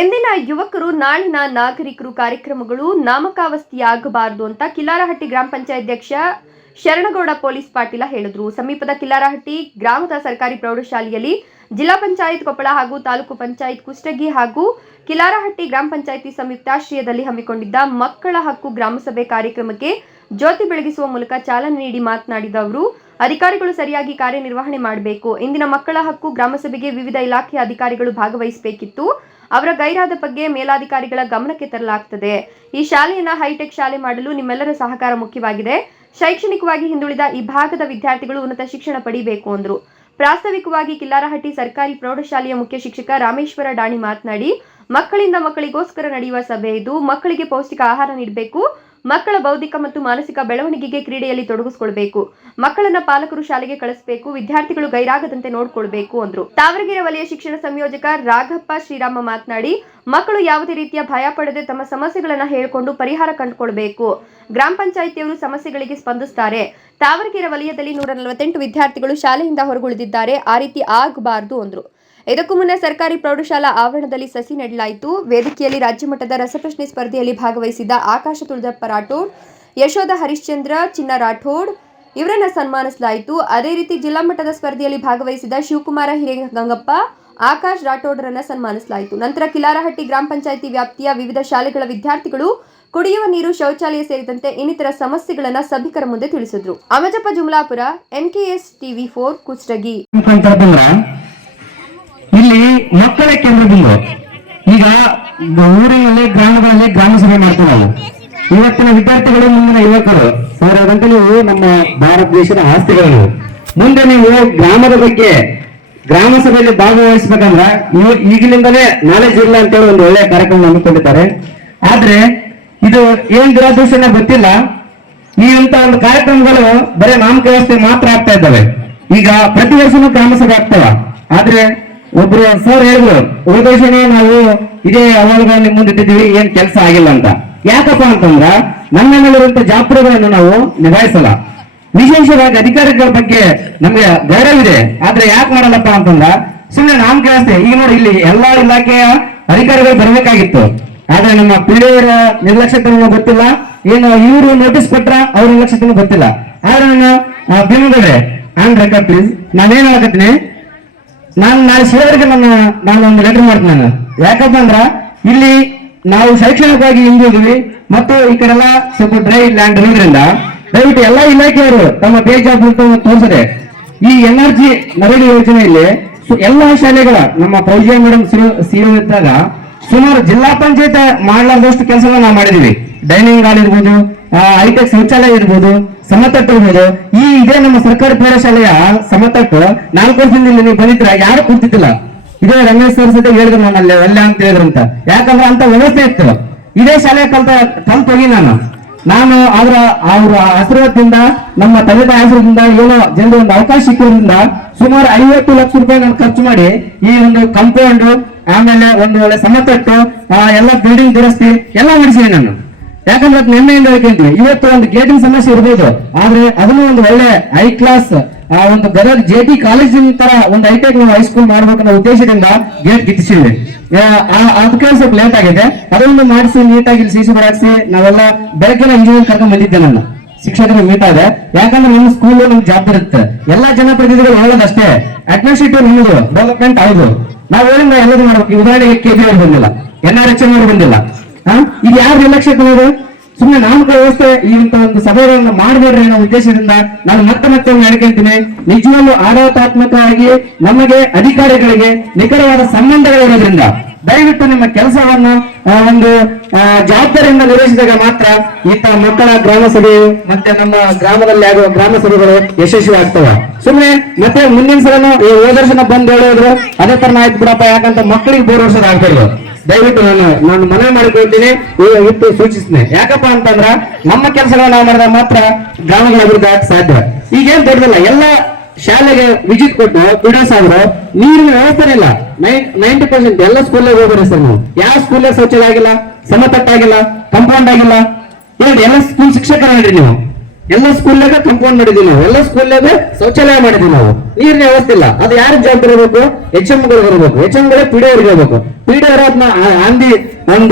ಎಂದಿನ ಯುವಕರು, ನಾಳಿನ ನಾಗರಿಕರು ಕಾರ್ಯಕ್ರಮಗಳು ನಾಮಕಾವಸ್ಥೆಯಾಗಬಾರದು ಅಂತ ಕಿಲಾರಹಟ್ಟಿ ಗ್ರಾಮ ಪಂಚಾಯತ್ ಅಧ್ಯಕ್ಷ ಶರಣಗೌಡ ಪೊಲೀಸ್ ಪಾಟೀಲ ಹೇಳಿದ್ರು. ಸಮೀಪದ ಕಿಲಾರಹಟ್ಟಿ ಗ್ರಾಮದ ಸರ್ಕಾರಿ ಪ್ರೌಢಶಾಲೆಯಲ್ಲಿ ಜಿಲ್ಲಾ ಪಂಚಾಯತ್ ಕೊಪ್ಪಳ ಹಾಗೂ ತಾಲೂಕು ಪಂಚಾಯತ್ ಕುಷ್ಟಗಿ ಹಾಗೂ ಕಿಲಾರಹಟ್ಟಿ ಗ್ರಾಮ ಪಂಚಾಯಿತಿ ಸಂಯುಕ್ತಾಶ್ರಯದಲ್ಲಿ ಹಮ್ಮಿಕೊಂಡಿದ್ದ ಮಕ್ಕಳ ಹಕ್ಕು ಗ್ರಾಮಸಭೆ ಕಾರ್ಯಕ್ರಮಕ್ಕೆ ಜ್ಯೋತಿ ಬೆಳಗಿಸುವ ಮೂಲಕ ಚಾಲನೆ ನೀಡಿ ಮಾತನಾಡಿದ ಅವರು, ಅಧಿಕಾರಿಗಳು ಸರಿಯಾಗಿ ಕಾರ್ಯನಿರ್ವಹಣೆ ಮಾಡಬೇಕು. ಇಂದಿನ ಮಕ್ಕಳ ಹಕ್ಕು ಗ್ರಾಮಸಭೆಗೆ ವಿವಿಧ ಇಲಾಖೆಯ ಅಧಿಕಾರಿಗಳು ಭಾಗವಹಿಸಬೇಕಿತ್ತು. ಅವರ ಗೈರಾದ ಬಗ್ಗೆ ಮೇಲಾಧಿಕಾರಿಗಳ ಗಮನಕ್ಕೆ ತರಲಾಗ್ತದೆ. ಈ ಶಾಲೆಯನ್ನ ಹೈಟೆಕ್ ಶಾಲೆ ಮಾಡಲು ನಿಮ್ಮೆಲ್ಲರ ಸಹಕಾರ ಮುಖ್ಯವಾಗಿದೆ. ಶೈಕ್ಷಣಿಕವಾಗಿ ಹಿಂದುಳಿದ ಈ ಭಾಗದ ವಿದ್ಯಾರ್ಥಿಗಳು ಉನ್ನತ ಶಿಕ್ಷಣ ಪಡಿಬೇಕು ಅಂದ್ರು. ಪ್ರಾಸ್ತಾವಿಕವಾಗಿ ಕಿಲ್ಲಾರಹಟ್ಟಿ ಸರ್ಕಾರಿ ಪ್ರೌಢಶಾಲೆಯ ಮುಖ್ಯ ಶಿಕ್ಷಕ ರಾಮೇಶ್ವರ ಡಾಣಿ ಮಾತನಾಡಿ, ಮಕ್ಕಳಿಂದ ಮಕ್ಕಳಿಗೋಸ್ಕರ ನಡೆಯುವ ಸಭೆ ಇದು, ಮಕ್ಕಳಿಗೆ ಪೌಷ್ಟಿಕ ಆಹಾರ ನೀಡಬೇಕು ಮಕ್ಕಳ ಬೌದ್ಧಿಕ ಮತ್ತು ಮಾನಸಿಕ ಬೆಳವಣಿಗೆಗೆ ಕ್ರೀಡೆಯಲ್ಲಿ ತೊಡಗಿಸಿಕೊಳ್ಬೇಕು. ಮಕ್ಕಳನ್ನ ಪಾಲಕರು ಶಾಲೆಗೆ ಕಳಿಸಬೇಕು, ವಿದ್ಯಾರ್ಥಿಗಳು ಗೈರಾಗದಂತೆ ನೋಡ್ಕೊಳ್ಬೇಕು ಅಂದ್ರು. ತಾವರಗೆರೆ ವಲಯ ಶಿಕ್ಷಣ ಸಂಯೋಜಕ ರಾಘಪ್ಪ ಶ್ರೀರಾಮ ಮಾತನಾಡಿ, ಮಕ್ಕಳು ಯಾವುದೇ ರೀತಿಯ ಭಯ ಪಡದೆ ತಮ್ಮ ಸಮಸ್ಯೆಗಳನ್ನ ಹೇಳಿಕೊಂಡು ಪರಿಹಾರ ಕಂಡುಕೊಳ್ಬೇಕು. ಗ್ರಾಮ ಪಂಚಾಯಿತಿಯವರು ಸಮಸ್ಯೆಗಳಿಗೆ ಸ್ಪಂದಿಸ್ತಾರೆ. ತಾವರಗೆರೆ ವಲಯದಲ್ಲಿ ನೂರ ನಲವತ್ತೆಂಟು ವಿದ್ಯಾರ್ಥಿಗಳು ಶಾಲೆಯಿಂದ ಹೊರಗುಳಿದಿದ್ದಾರೆ. ಆ ರೀತಿ ಆಗಬಾರದು ಅಂದ್ರು. ಇದಕ್ಕೂ ಮುನ್ನ ಸರ್ಕಾರಿ ಪ್ರೌಢಶಾಲಾ ಆವರಣದಲ್ಲಿ ಸಸಿ ನೆಡಲಾಯಿತು. ವೇದಿಕೆಯಲ್ಲಿ ರಾಜ್ಯಮಟ್ಟದ ರಸಪ್ರಶ್ನೆ ಸ್ಪರ್ಧೆಯಲ್ಲಿ ಭಾಗವಹಿಸಿದ ಆಕಾಶ ತುಳದಪ್ಪ ರಾಠೋಡ್ ಯಶೋಧ ಹರಿಶ್ಚಂದ್ರ, ಚಿನ್ನ ರಾಠೋಡ್ ಇವರನ್ನ ಸನ್ಮಾನಿಸಲಾಯಿತು. ಅದೇ ರೀತಿ ಜಿಲ್ಲಾ ಮಟ್ಟದ ಸ್ಪರ್ಧೆಯಲ್ಲಿ ಭಾಗವಹಿಸಿದ ಶಿವಕುಮಾರ ಹಿರೇಗಂಗಪ್ಪ, ಆಕಾಶ್ ರಾಠೋಡ್ರನ್ನ ಸನ್ಮಾನಿಸಲಾಯಿತು. ನಂತರ ಕಿಲಾರಹಟ್ಟಿ ಗ್ರಾಮ ಪಂಚಾಯಿತಿ ವ್ಯಾಪ್ತಿಯ ವಿವಿಧ ಶಾಲೆಗಳ ವಿದ್ಯಾರ್ಥಿಗಳು ಕುಡಿಯುವ ನೀರು, ಶೌಚಾಲಯ ಸೇರಿದಂತೆ ಇನ್ನಿತರ ಸಮಸ್ಯೆಗಳನ್ನು ಸಭಿಕರ ಮುಂದೆ ತಿಳಿಸಿದ್ರು. Amajappa Jumlapura, NKS TV four, Kushtagi. ಮಕ್ಕಳ ಕೇಂದ್ರ ಬಿಂದು ಈಗ ಊರಿನಲ್ಲೇ ಗ್ರಾಮಗಳಲ್ಲೇ ಗ್ರಾಮ ಸಭೆ ಮಾಡ್ತೀವಿ ನಾವು. ಇವತ್ತಿನ ವಿದ್ಯಾರ್ಥಿಗಳು, ಮುಂದಿನ ಯುವಕರು. ಸರ್, ಅದಂತ ನೀವು ನಮ್ಮ ಭಾರತ ದೇಶದ ಆಸ್ತಿಗಳು. ಮುಂದೆ ನೀವು ಗ್ರಾಮದ ಬಗ್ಗೆ, ಗ್ರಾಮ ಸಭೆಯಲ್ಲಿ ಭಾಗವಹಿಸ್ಬೇಕಂದ್ರ ನೀವು ಈಗಿನಿಂದಲೇ ನಾಲೆಜ್ ಇಲ್ಲ ಅಂತ ಹೇಳಿ ಒಂದು ಒಳ್ಳೆಯ ಕಾರ್ಯಕ್ರಮ ಹಮ್ಮಿಕೊಂಡಿದ್ದಾರೆ. ಆದ್ರೆ ಇದು ಏನ್ ದುರದೃಷ್ಟ ಗೊತ್ತಿಲ್ಲ. ಈ ಅಂತ ಒಂದು ಕಾರ್ಯಕ್ರಮಗಳು ಬರೀ ನಾಮಕ ವ್ಯವಸ್ಥೆ ಮಾತ್ರ ಆಗ್ತಾ ಇದ್ದಾವೆ. ಈಗ ಪ್ರತಿ ವರ್ಷನೂ ಗ್ರಾಮ ಸಭೆ ಆಗ್ತಾವ. ಆದ್ರೆ ಒಬ್ರು ಸರ್ ಹೇಳಿದ್ರು ಹೋದ ನಾವು ಇದೇ ಅವಾರ್ಡ್ಗಳ ಮುಂದಿಟ್ಟಿದ್ದೀವಿ, ಏನ್ ಕೆಲಸ ಆಗಿಲ್ಲ ಅಂತ. ಯಾಕಪ್ಪ ಅಂತಂದ್ರ ನಮ್ಮ ಮೇಲಿರುವಂತ ಜವಾಬ್ದಾರಿಗಳನ್ನು ನಾವು ನಿಭಾಯಿಸಲ್ಲ. ವಿಶೇಷವಾಗಿ ಅಧಿಕಾರಿಗಳ ಬಗ್ಗೆ ನಮ್ಗೆ ಗೌರವ ಇದೆ. ಆದ್ರೆ ಯಾಕೆ ಮಾಡಲ್ಲಪ್ಪ ಅಂತಂದ್ರ ಸುಮ್ಮನೆ ನಾನ್ ಕೇಳಿಸ್ತೇನೆ ಈಗ ನೋಡಿ ಇಲ್ಲಿ ಎಲ್ಲಾ ಇಲಾಖೆಯ ಅಧಿಕಾರಿಗಳು ಬರಬೇಕಾಗಿತ್ತು. ಆದ್ರೆ ನಮ್ಮ ಪಿಡಿಯವರ ನಿರ್ಲಕ್ಷ್ಯತೆ ಗೊತ್ತಿಲ್ಲ, ಏನು ಇವರು ನೋಟಿಸ್ ಕೊಟ್ರ ಅವ್ರ ನಿರ್ಲಕ್ಷ್ಯತೆ ಗೊತ್ತಿಲ್ಲ. ಆದ್ರೆ ನಾನು ಭೀಮಗಡೆ ಆನ್ ರೆಕಾರ್ಡ್ ಪ್ಲೀಸ್, ನಾನೇನ್ ಹೇಳಕತ್ತೀನಿ ನಾನು ನಾಳೆ ಶಿವರಿಗೆ ನನ್ನ, ನಾನು ಒಂದು ಲೆಟರ್ ಮಾಡ್ತೀನಿ ನಾನು. ಯಾಕಪ್ಪ ಇಲ್ಲಿ ನಾವು ಶೈಕ್ಷಣಿಕವಾಗಿ ಹಿಂದಿದ್ವಿ ಮತ್ತು ಈ ಕಡೆಲ್ಲ ಸ್ವಲ್ಪ ಡ್ರೈ ಲ್ಯಾಂಡ್ ಇರೋದ್ರಿಂದ ದಯವಿಟ್ಟು ಎಲ್ಲಾ ಇಲಾಖೆಯವರು ತಮ್ಮ ಬೇಜವಾಬ್ದಾರಿ ತೋರಿಸಿದೆ, ಈ ಎನರ್ಜಿ ನರೇಗಾ ಯೋಜನೆಯಲ್ಲಿ ಎಲ್ಲಾ ಶಾಲೆಗಳ, ನಮ್ಮ ಪ್ರೌಜಿಯ ಮೇಡಮ್ ಸಿಇಒ ಇದ್ದಾಗ ಸುಮಾರು ಜಿಲ್ಲಾ ಪಂಚಾಯತ್ ಮಾಡಲಾರ್ದಷ್ಟು ಕೆಲಸಗಳನ್ನ ನಾವು ಮಾಡಿದೀವಿ. ಡೈನಿಂಗ್ ಹಾಲ್ ಇರ್ಬೋದು ಹೈಟೆಕ್ ಶೌಚಾಲಯ ಇರ್ಬೋದು, ಸಮತಟ್ಟು ಇರ್ಬೋದು, ಈ ಇದೇ ನಮ್ಮ ಸರ್ಕಾರಿ ಪ್ರೌಢಶಾಲೆಯ ಸಮತಟ್ಟು. ನಾಲ್ಕು ವರ್ಷದಿಂದ ನೀವು ಬಂದಿದ್ರ ಯಾರು ಕೂರ್ತಿದ್ದಿಲ್ಲ ಇದೇ ರಮೇಶ್ ಸರ್ ಸಹಿತ ಹೇಳಿದ್ರು ನಾನು ಅಲ್ಲೇ ಒಳ್ಳೆ ಅಂತ ಹೇಳಿದ್ರು ಅಂತ ಯಾಕಂದ್ರೆ ಅಂತ ವ್ಯವಸ್ಥೆ ಇತ್ತು. ಇದೇ ಶಾಲೆ ಕಲ್ತ ಕಲ್ತೋಗಿ ನಾನು. ನಾನು ಅವರ ಅವರ ಆಶೀರ್ವಾದದಿಂದ, ನಮ್ಮ ತಂದೆ ತಾಯಿ ಆಶೀರ್ವಾದದಿಂದ ಏನೋ ಜನರು ಒಂದು ಅವಕಾಶ ಸಿಕ್ಕಿರೋದ್ರಿಂದ ಸುಮಾರು ಐವತ್ತು ಲಕ್ಷ ರೂಪಾಯಿ ನಾನು ಖರ್ಚು ಮಾಡಿ ಈ ಒಂದು ಕಂಪೌಂಡ್ ಆಮೇಲೆ ಒಂದು ಒಳ್ಳೆ ಸಮತಟ್ಟು ಎಲ್ಲ ಬಿಲ್ಡಿಂಗ್ ದುರಸ್ತಿ ಎಲ್ಲ ಮಾಡಿಸಿದೆ ನಾನು. ಯಾಕಂದ್ರೆ ಅದು ನಿನ್ನೆಯಿಂದ ಹೇಳ್ಕೊಂತೀವಿ ಇವತ್ತು ಒಂದು ಗೇಟಿಂಗ್ ಸಮಸ್ಯೆ ಇರ್ಬೋದು. ಆದ್ರೆ ಅದನ್ನು ಒಂದು ಒಳ್ಳೆ ಹೈ ಕ್ಲಾಸ್ ಆ, ಒಂದು ಗದಗ ಜೆ ಟಿ ಕಾಲೇಜಿನ ತರ ಒಂದು ಹೈಟೆಕ್ ನಾವು ಹೈಸ್ಕೂಲ್ ಮಾಡ್ಬೇಕನ್ನೋ ಉದ್ದೇಶದಿಂದ ಗೇಟ್ ಗಿಟ್ಟಿಸಿದ್ವಿ. ಅದಕ್ಕೆ ಸ್ವಲ್ಪ ಲೇಟ್ ಆಗಿದೆ. ಅದನ್ನು ಮಾಡಿಸಿ ನೀಟಾಗಿ ಸಿ ಹಾಕ್ಸಿ, ನಾವೆಲ್ಲ ಬೆಳಗ್ಗೆ ಇಂಜಿನಿಯರ್ ಕರ್ಕೊಂಡ್ ಬಂದಿದ್ದೆ ನಾನು. ಶಿಕ್ಷಕರು ಮೀಟ್ ಆದ ಯಾಕಂದ್ರೆ ನಿಮ್ಮ ಸ್ಕೂಲ್ ನಮ್ಗೆ ಜಾಬ್ ಇರುತ್ತೆ. ಎಲ್ಲಾ ಜನಪ್ರತಿನಿಧಿಗಳು ಹೇಳೋದಷ್ಟೇ ಅಡ್ಮಿನಿಸ್ಟ್ರೇಟಿವ್ ನಿಮ್ಮದು ಡೆವಲಪ್ಮೆಂಟ್ ಹೌದು. ನಾವು ಹೇಳಿದ್ರೆ ಎಲ್ಲದೂ ಮಾಡ್ಬೇಕು. ಉದಾಹರಣೆಗೆ ಕೆ ಬಿ ಅವ್ರು ಬಂದಿಲ್ಲ. ಎನ್ ಆರ್ ಎಚ್ ಎಂ ಅವರು ಬಂದಿಲ್ಲ? ಇದು ಯಾರು ನಿರ್ಲಕ್ಷ್ಯ ನೋಡು ಸುಮ್ಮನೆ ನಾಮಕ ವ್ಯವಸ್ಥೆ ಈ ಒಂದು ಸಭೆಗಳನ್ನ ಮಾಡಬೇಡ್ರಿ ಅನ್ನೋ ಉದ್ದೇಶದಿಂದ ನಾನು ಮತ್ತೆ ಮತ್ತೆ ಹೇಳ್ಕೊಂತೀನಿ ನಿಜವಾಗ್ಲೂ ಆಡಳಿತಾತ್ಮಕವಾಗಿ ನಮಗೆ ಅಧಿಕಾರಿಗಳಿಗೆ ನಿಖರವಾದ ಸಂಬಂಧಗಳಿರೋದ್ರಿಂದ ದಯವಿಟ್ಟು ನಿಮ್ಮ ಕೆಲಸವನ್ನು ಒಂದು ಜವಾಬ್ದಾರಿಯಿಂದ ನಿರ್ವಹಿಸಿದಾಗ ಮಾತ್ರ ಇಂಥ ಮಕ್ಕಳ ಗ್ರಾಮ ಸಭೆಯು ಮತ್ತೆ ನಮ್ಮ ಗ್ರಾಮದಲ್ಲಿ ಆಗುವ ಗ್ರಾಮ ಸಭೆಗಳು ಯಶಸ್ವಿ ಆಗ್ತವೆ ಸುಮ್ಮನೆ ಮತ್ತೆ ಮುಂದಿನ ಸಲನು ಈ ಹೋದರ್ಶನ ಬಂದ್ ಹೇಳೋದ್ರು ಅದೇ ತರ ಆಯ್ತು ಬಿಡಪ್ಪ ಯಾಕಂತ ಮಕ್ಕಳಿಗೆ ಬೋರ್ ವರ್ಷದ ಆಗ್ಬಾರ್ದು ದಯವಿಟ್ಟು ನಾನು ನಾನು ಮನವಿ ಮಾಡಿಕೊಳ್ತೀನಿ. ಇಟ್ಟು ಸೂಚಿಸ್ತೇನೆ. ಯಾಕಪ್ಪ ಅಂತಂದ್ರ ನಮ್ಮ ಕೆಲಸಗಳನ್ನ ನಾವು ಮಾಡಿದಾಗ ಮಾತ್ರ ಗ್ರಾಮಗಳ ಅಭಿವೃದ್ಧಿ ಆಗಕ್ಕೆ ಸಾಧ್ಯ. ಈಗೇನ್ ದೊಡ್ಡದಿಲ್ಲ. ಎಲ್ಲ ಶಾಲೆಗೆ ವಿಜಿಟ್ ಕೊಟ್ಟು ಬಿಡೋಸ್ ಆದ್ರು ನೀರಿನ ವ್ಯವಸ್ಥೆ ಇಲ್ಲ. ನೈಂಟಿ ಪರ್ಸೆಂಟ್ ಎಲ್ಲ ಸ್ಕೂಲ್ಗೆ ಹೋಗ್ಬೇಕು ಸರ್ ನಾವು. ಯಾವ ಸ್ಕೂಲ್ ಶೌಚಾಲಯ ಆಗಿಲ್ಲ ಸಮತಟ್ಟಾಗಿಲ್ಲ ಕಂಪೌಂಡ್ ಆಗಿಲ್ಲ. ಹೇಳಿ ಎಲ್ಲ ಸ್ಕೂಲ್ ಶಿಕ್ಷಕರ ಹೇಳ್ರಿ ನೀವು. ಎಲ್ಲ ಸ್ಕೂಲ್ನಾಗ ಕಂಪೌಂಡ್ ಮಾಡಿದೀವಿ ನಾವು. ಎಲ್ಲ ಸ್ಕೂಲ್ನಾಗ ಶೌಚಾಲಯ ಮಾಡಿದ್ವಿ ನಾವು. ನೀರಿನ ವ್ಯವಸ್ಥೆ ಇಲ್ಲ. ಅದು ಯಾರ ಜವಾಬ್ದಾರಿ ಇರಬೇಕು? ಎಚ್ ಎಂ ಗಳು ಇರಬೇಕು. ಎಚ್ ಎಂ ಗಳೇ ಪಿಡಿಯೋರಿಗೆ ಇರಬೇಕು. ಪಿ ಅಂದಿ ಅವರ